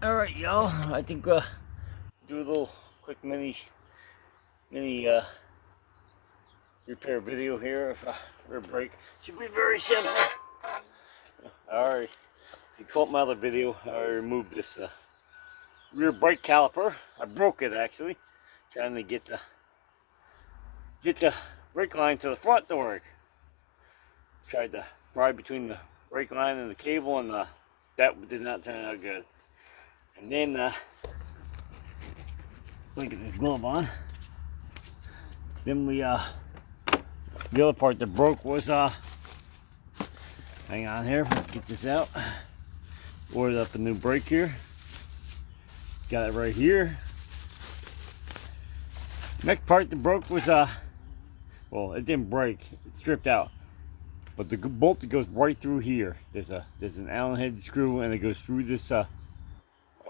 Alright, y'all. I think do a little quick mini repair video here of rear brake. Should be very simple. Alright, if you caught my other video, I removed this rear brake caliper. I broke it actually, trying to get the brake line to the front to work. Tried to pry between the brake line and the cable, and that did not turn out good. And then look at this glove on. Then we the other part that broke was hang on here, let's get this out. Ordered up a new brake here. Got it right here. Next part that broke was well, it didn't break, it stripped out. But the bolt that goes right through here, there's an Allen head screw, and it goes through this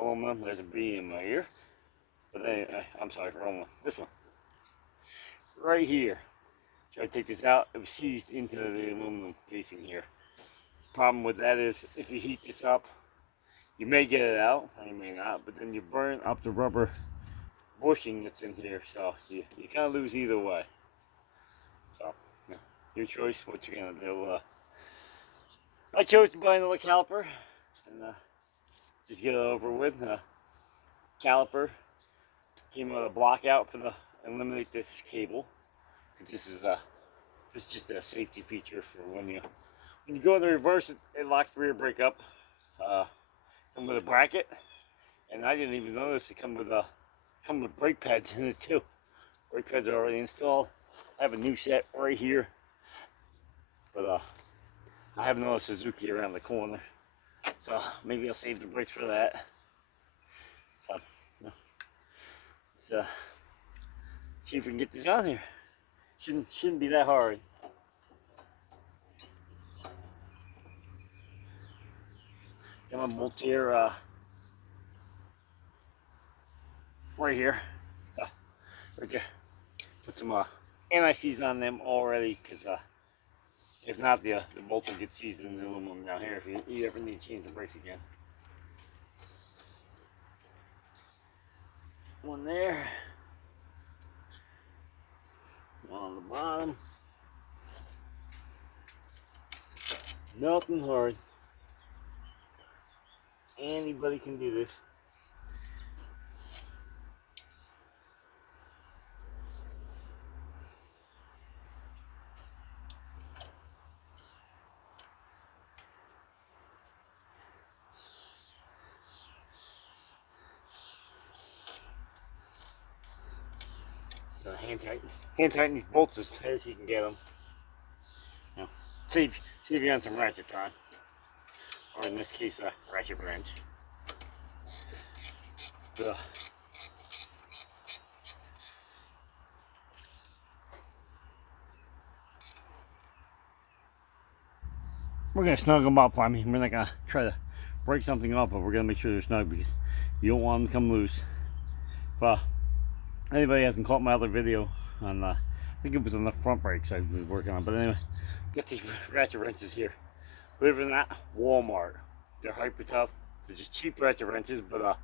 aluminum. There's a beam right here. But then, I'm sorry, wrong one. This one. Right here. Try to take this out. It was seized into the aluminum casing here. The problem with that is, if you heat this up, you may get it out, or you may not, but then you burn up the rubber bushing that's in here, so you kind of lose either way. So, yeah, your choice what you're going to do. I chose to buy another caliper, and just get it over with. Caliper came with a block out for the eliminate this cable. This is just a safety feature for when you go in the reverse. It locks the rear brake up. Come with a bracket, and I didn't even notice it come with brake pads in it too. Brake pads are already installed. I have a new set right here, but I have another Suzuki around the corner, so maybe I'll save the brakes for that. So, let's see if we can get this on here. Shouldn't be that hard. Got my bolts here, right here, right there. Put some NICs on them already, because if not, the bolt will get seized in the aluminum down here if you ever need to change the brakes again. One there, one on the bottom. Nothing hard. Anybody can do this. Hand tighten these bolts as tight as you can get them. You know, save you on some ratchet time, or in this case, a ratchet wrench. We're gonna snug them up. I mean, we're not gonna try to break something up, but we're gonna make sure they're snug because you don't want them to come loose. If anybody hasn't caught my other video on, I think it was on the front brakes I was working on, but anyway, got these ratchet wrenches here. Believe it or not, Walmart. They're hyper tough. They're just cheap ratchet wrenches, but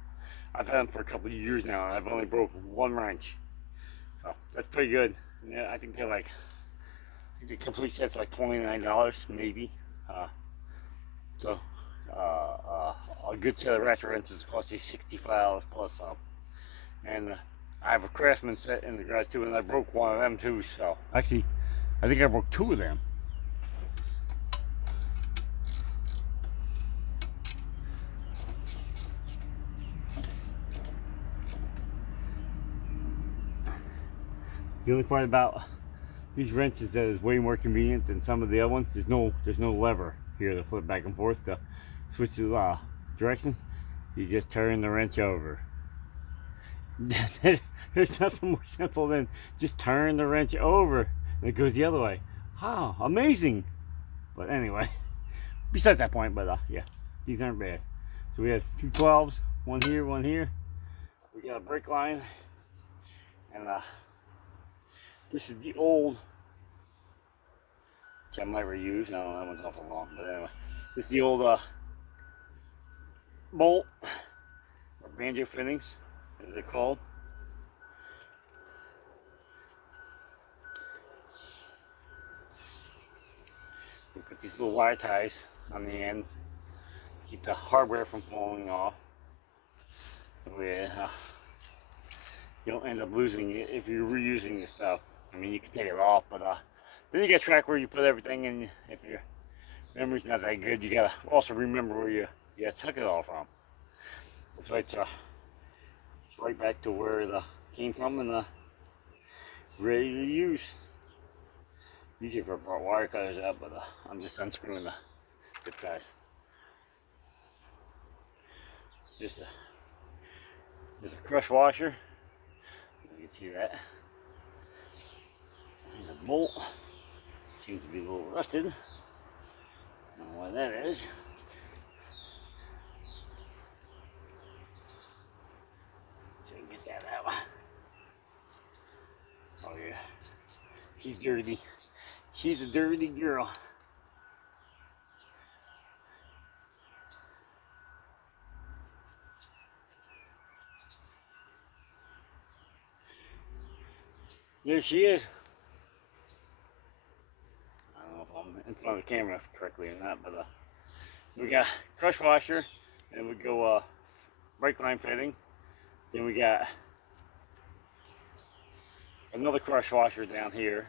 I've had them for a couple of years now, and I've only broken one wrench, so that's pretty good. Yeah, I think they're like, the complete set's like $29 maybe. So a good set of ratchet wrenches cost you $65 plus. And I have a Craftsman set in the garage too, and I broke one of them too. So actually, I think I broke two of them. The only part about these wrenches that is way more convenient than some of the other ones, there's no lever here to flip back and forth to switch the direction. You just turn the wrench over. There's nothing more simple than just turn the wrench over and it goes the other way. Oh, amazing. But anyway, besides that point, but yeah, these aren't bad. So we have two 12s, one here, one here. We got a brake line, and this is the old, which I might reuse. No, that one's awful long, but anyway, this is the old bolt banjo fittings, as they're called. We put these little wire ties on the ends to keep the hardware from falling off. You don't end up losing it if you're reusing the stuff. I mean, you can take it off, but then you got to track where you put everything, and if your memory's not that good, you gotta also remember where you took it all from. That's why it's right back to where it came from and ready to use. Easier if I brought wire cutters out, but I'm just unscrewing the zip ties. There's a crush washer. You can see that. There's a bolt. Seems to be a little rusted. I don't know what that is. So you can get that out. Oh yeah. She's dirty. She's a dirty girl. There she is. I don't know if I'm in front of the camera correctly or not, but we got crush washer, and we go brake line fitting. Then we got another crush washer down here.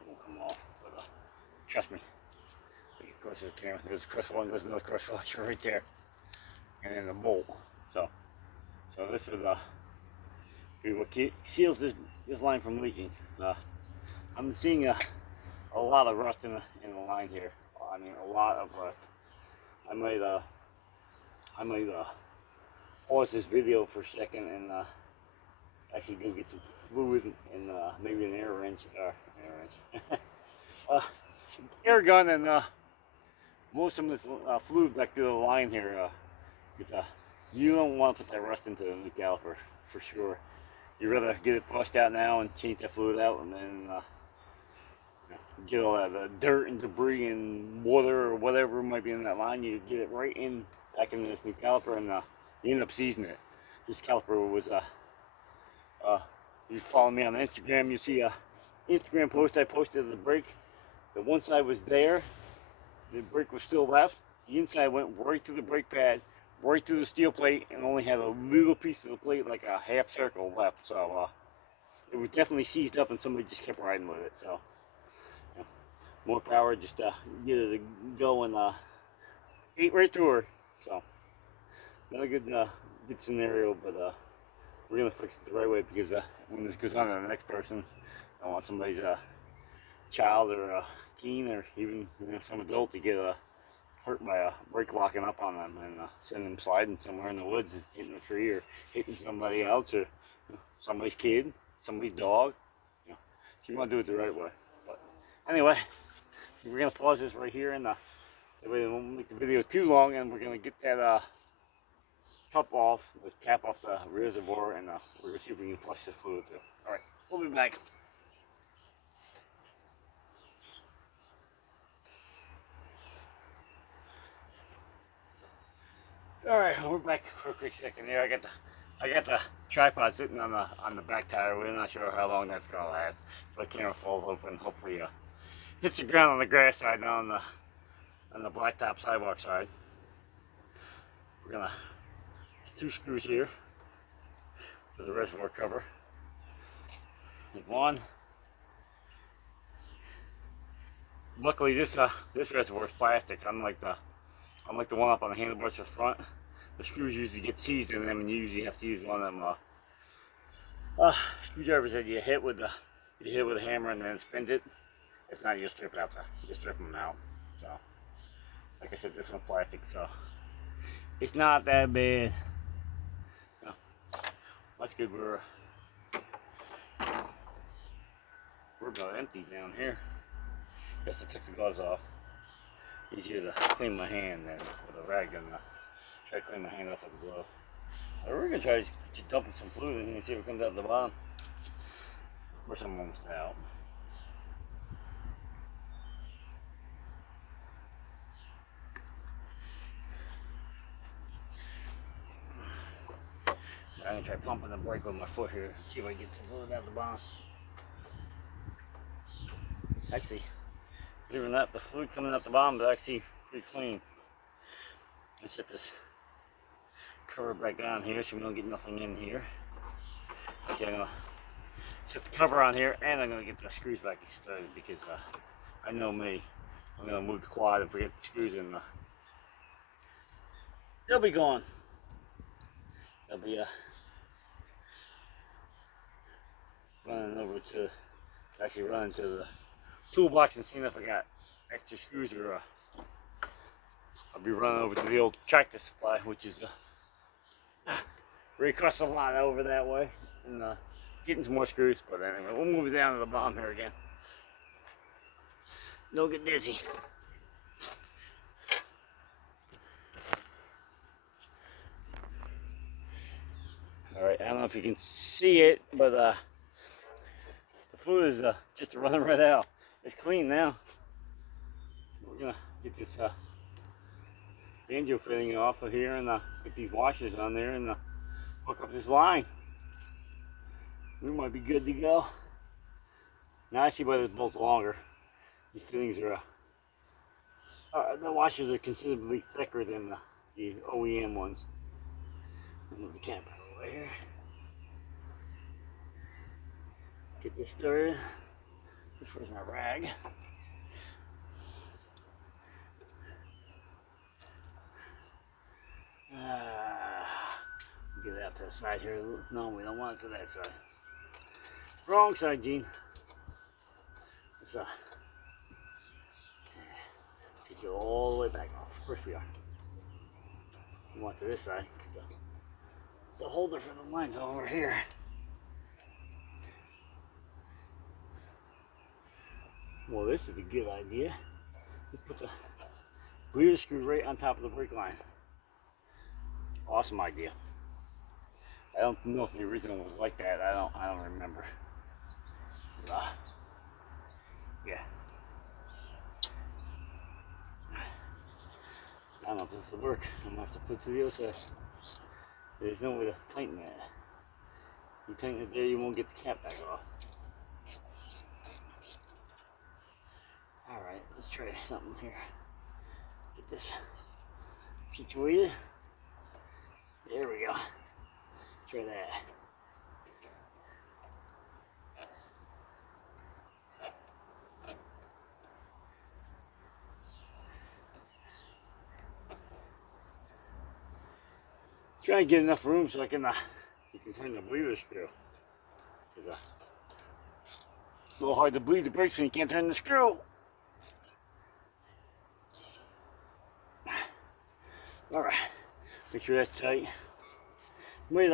It won't come off, but trust me. Get closer to the camera. There's a crush washer. There's another crush washer right there, and then the bolt. So this was be what seals this line from leaking. I'm seeing a lot of rust in the line here. I mean, a lot of rust. I might pause this video for a second and actually go get some fluid and maybe an air wrench, air gun, and blow some of this fluid back to the line here. Because you don't want to put that rust into the new caliper for sure. You'd rather get it flushed out now and change that fluid out, and then get all that dirt and debris and water or whatever might be in that line. You get it right back into this new caliper, and you end up seizing it. This caliper was you follow me on Instagram, you see a Instagram post I posted of the brake. The one side was there, the brake was still left. The inside went right through the brake pad, right through the steel plate, and only had a little piece of the plate, like a half circle left. So it was definitely seized up, and somebody just kept riding with it. So more power, just get it to go, and ate right through her. So not a good scenario, but we're gonna fix it the right way, because when this goes on to the next person, I don't want somebody's child or a teen or even some adult to get hurt by a brake locking up on them and send them sliding somewhere in the woods and hitting a tree or hitting somebody else, or somebody's kid, somebody's dog. So you want to do it the right way. But anyway, we're gonna pause this right here, and that way it won't make the video too long, and we're gonna get that cup off, the cap off the reservoir, and we're gonna see if we can flush the fluid through. All right, we'll be back. All right, we're back for a quick second here. I got the tripod sitting on the back tire. We're not sure how long that's gonna last. If the camera falls open, hopefully hits the ground on the grass side, not on the blacktop sidewalk side. We're gonna, there's 2 screws here for the reservoir cover. There's one. Luckily, this reservoir is plastic, unlike the one up on the handlebars to the front. The screws usually get seized in them, and you usually have to use one of them screwdrivers that you hit with a hammer and then it spins it. If not, you just strip them out. So, like I said, this one's plastic, so it's not that bad. No, that's good. We're about empty down here. Guess I took the gloves off. Easier to clean my hand than with a rag than try to clean my hand off with a glove. We're gonna try just dumping some fluid in here and see if it comes out the bottom. Of course, I'm almost out. gonna try pumping the brake with my foot here. See if I can get some fluid out the bottom. Actually, believe it or not, the fluid coming out the bottom is actually pretty clean. Let's set this cover back on here so we don't get nothing in here. Actually, I'm gonna set the cover on here and I'm gonna get the screws back started because I know me. I'm gonna move the quad and forget the screws in the. They'll be gone. They'll be running over to the toolbox and seeing if I got extra screws or I'll be running over to the old tractor supply, which is right across the lot over that way, and getting some more screws. But anyway, we'll move it down to the bottom here again. Don't get dizzy. Alright, I don't know if you can see it, but the fluid is just running right out. It's clean now. We're gonna get this banjo fitting off of here and put these washers on there and hook up this line. We might be good to go. Now I see why this bolt's longer. These fittings are the washers are considerably thicker than the OEM ones. I'll move the camp out of the way here. Get this started. Where's my rag? Get it out to the side here. No, we don't want it to that side. Wrong side, Gene. Let's take it all the way back off. Of course we are. We want it to this side because the holder for the line's over here. Well, this is a good idea. Let's put the bleeder screw right on top of the brake line. Awesome idea. I don't know if the original was like that. I don't remember. Yeah. I don't know if this will work. I'm gonna have to put it to the other side. There's no way to tighten that. You tighten it there, you won't get the cap back off. Alright, let's try something here. Get this situated. There we go. Try that. Try and get enough room so I can you can turn the bleeder screw. It's a little hard to bleed the brakes when you can't turn the screw. Alright, make sure that's tight. Wait,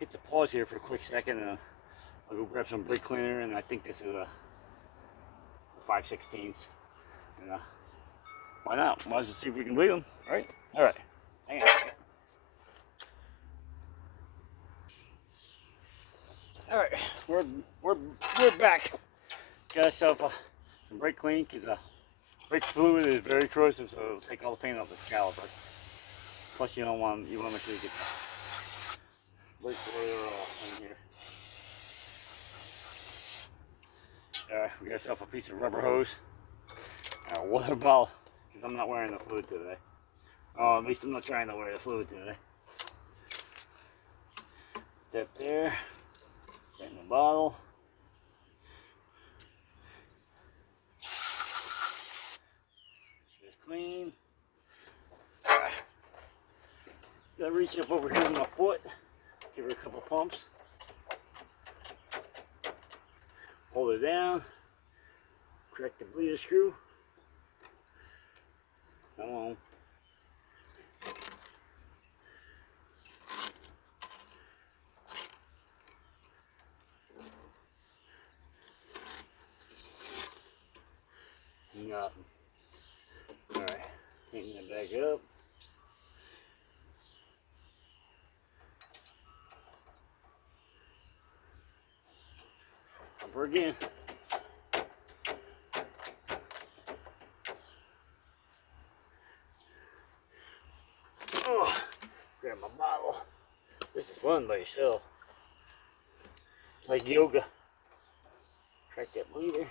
hit the pause here for a quick second and I'll go grab some brake cleaner, and I think this is a 5/16. And why not? Might as well see if we can bleed them, right? Alright, hang on a second. Alright, we're back. Got ourselves some brake clean because brake fluid is very corrosive, so it'll take all the paint off this caliper. Plus, you want to make sure you get the brake oil off in here. Alright, we got ourselves a piece of rubber hose and a water bottle because I'm not wearing the fluid today. At least I'm not trying to wear the fluid today. That there. Get in the bottle. Just clean. Alright. Gotta reach up over here with my foot. Give her a couple pumps. Hold it down. Correct the bleeder screw. Come on. Nothing. Alright, tighten that back up. Up her again. Oh, grab my bottle. This is fun by yourself. It's like yoga. Crack that bleeder.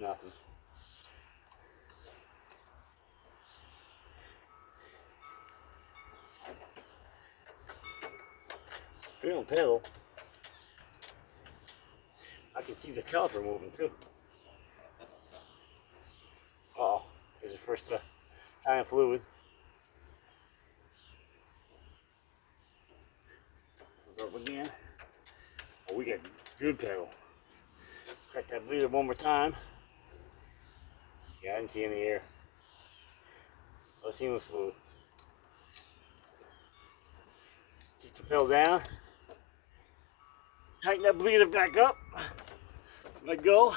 Nothing. If you don't pedal, I can see the caliper moving too. Uh-oh, there's the first sign of fluid. Up again. Oh, we got good pedal. Crack that bleeder one more time. Yeah, I didn't see any air. Let's see with fluid. Keep the pedal down. Tighten that bleeder back up. Let go.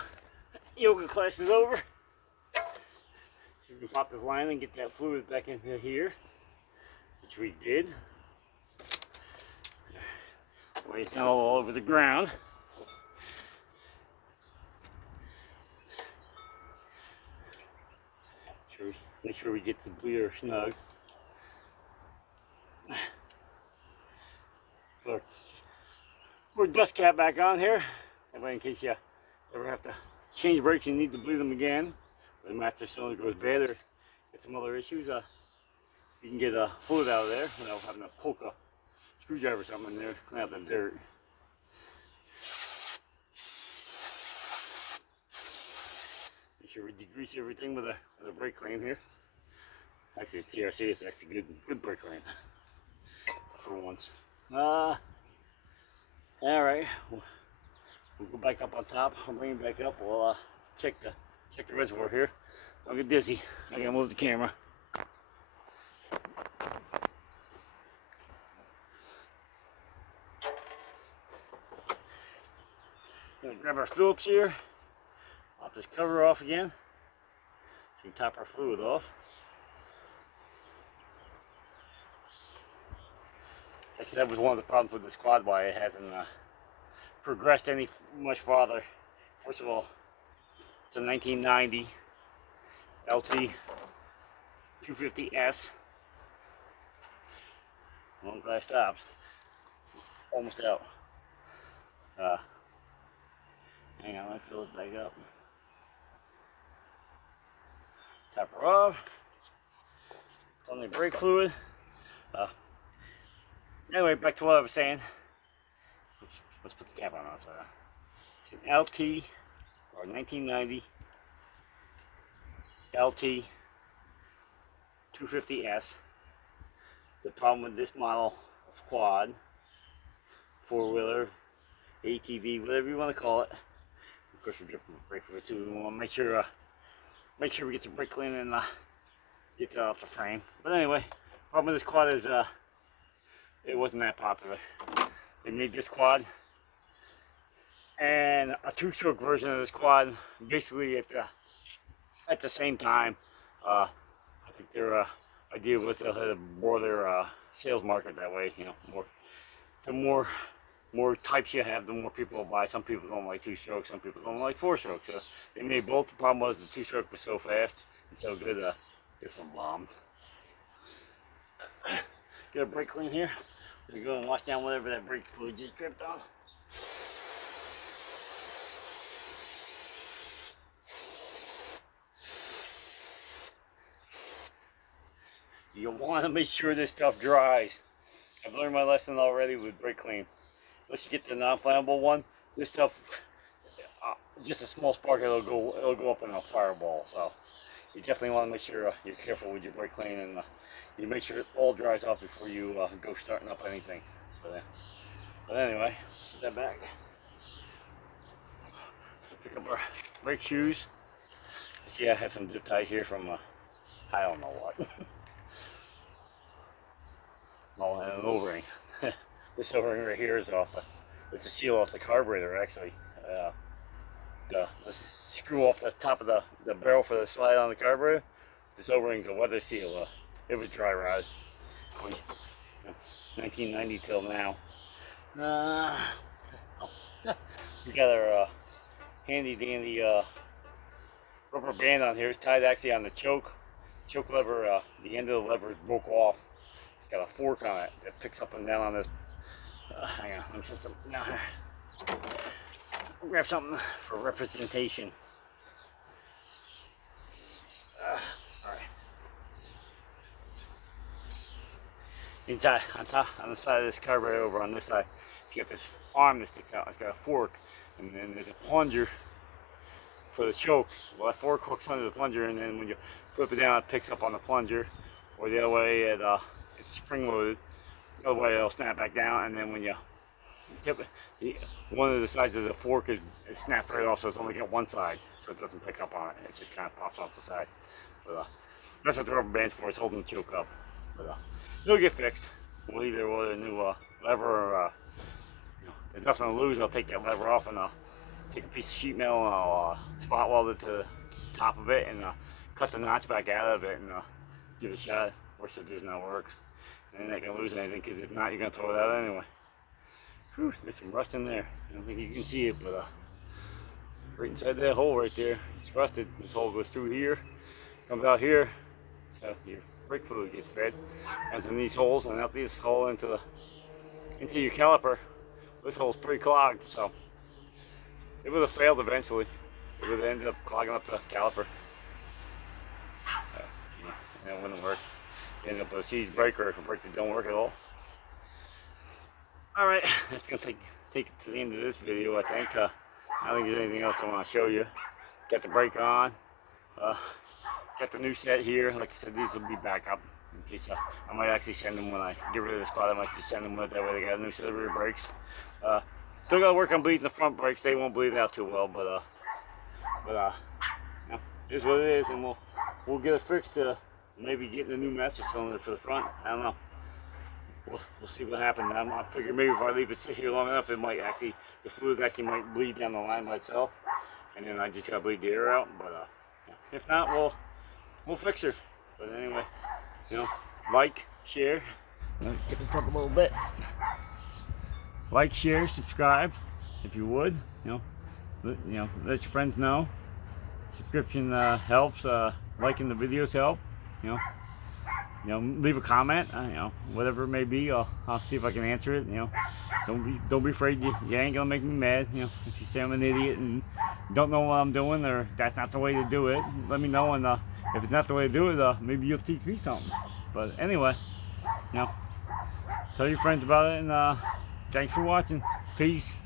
Yoga class is over. See if we can pop this line and get that fluid back into here, which we did. Weighs down all over the ground. Make sure we get the bleeder snug. Put dust cap back on here. That way, in case you ever have to change brakes and need to bleed them again, or the master cylinder goes bad or get some other issues, you can get fluid out of there without having to poke a screwdriver or something in there, clean out the dirt. Make sure we degrease everything with a brake clean here. Actually, it's TRC, it's actually good brake clean for once. Alright, we'll go back up on top. I'll bring it back up. We'll check the reservoir here. I'll get dizzy. I gotta move the camera. Gonna grab our Phillips here. Pop this cover off again. So we can top our fluid off. Actually, that was one of the problems with this quad, why it hasn't progressed any much farther. First of all, it's a 1990 LT250S. Long glass stops. Almost out. Hang on, let me fill it back up. Top her off. Only brake fluid. Anyway, back to what I was saying. Oops, let's put the cap on upside down. It's an LT or 1990 LT 250S. The problem with this model of quad, four-wheeler, ATV, whatever you want to call it. Of course, we're dripping brake fluid too. We want to make sure we get the brake clean and get that off the frame. But anyway, problem with this quad is it wasn't that popular. They made this quad and a two-stroke version of this quad basically at the same time. I think their idea was to have a broader sales market that way. You know, the more types you have, the more people will buy. Some people don't like two-stroke, some people don't like four-stroke. So they made both. The problem was the two-stroke was so fast and so good. This one bombed. Get a brake clean here. We're going to go and wash down whatever that brake fluid just dripped on. You want to make sure this stuff dries. I've learned my lesson already with brake clean. Once you get the non-flammable one, this stuff, just a small spark, it'll go up in a fireball. So you definitely want to make sure you're careful with your brake clean and you make sure it all dries off before you go starting up anything. But anyway, put that back. Pick up our brake shoes. See, I have some zip ties here from I don't know what. Oh, and an O-ring. This O-ring right here is it's a seal off the carburetor actually. The screw off the top of the barrel for the slide on the carburetor. This O-ring's a weather seal. It was dry rot. 1990 till now. We got our handy dandy rubber band on here. It's tied actually on the choke. choke lever, the end of the lever broke off. It's got a fork on it that picks up and down on this. Hang on, let me set some down here. Grab something for representation. Alright. Inside, on the side of this carburetor over on this side, it's got this arm that sticks out. It's got a fork, and then there's a plunger for the choke. Well, that fork hooks under the plunger, and then when you flip it down, it picks up on the plunger. Or the other way, it's spring loaded. The other way, it'll snap back down, and then when you tip it, one of the sides of the fork is snapped right off, so it's only got one side, so it doesn't pick up on it. It just kind of pops off the side. But that's what the rubber band's for. It's holding the choke up. But it'll get fixed. We'll either order a new lever, or there's nothing to lose. I'll take that lever off and take a piece of sheet metal and I'll spot weld it to the top of it and cut the notch back out of it and give it a shot. Worst it does not work. And then I can lose anything, because if not, you're gonna throw it out anyway. Whew, there's some rust in there. I don't think you can see it, but right inside that hole right there, it's rusted. This hole goes through here, comes out here, so your brake fluid gets fed. Runs in these holes and out this hole into your caliper. This hole's pretty clogged, so it would have failed eventually. It would have ended up clogging up the caliper. And it wouldn't work. You end up with a seized brake, or a brake that don't work at all. Alright, that's going to take it to the end of this video, I think. I don't think there's anything else I want to show you. Got the brake on. Got the new set here. Like I said, these will be back up. In case I might actually send them when I get rid of this quad. I might just send them with that way. They got a new set of rear brakes. Still got to work on bleeding the front brakes. They won't bleed out too well, but it is what it is, and we'll get it fixed to maybe getting a new master cylinder for the front. I don't know. We'll see what happens. I figure maybe if I leave it sit here long enough, it might actually, the fluid actually might bleed down the line by itself, and then I just gotta bleed the air out. But if not, we'll fix her. But anyway, like, share. Let me tip this up a little bit. Like, share, subscribe, if you would. Let your friends know. Subscription helps. Liking the videos help. Leave a comment. Whatever it may be. I'll see if I can answer it. Don't be afraid. You ain't gonna make me mad. If you say I'm an idiot and don't know what I'm doing, or that's not the way to do it, let me know. And if it's not the way to do it, maybe you'll teach me something. But anyway, tell your friends about it, and thanks for watching. Peace.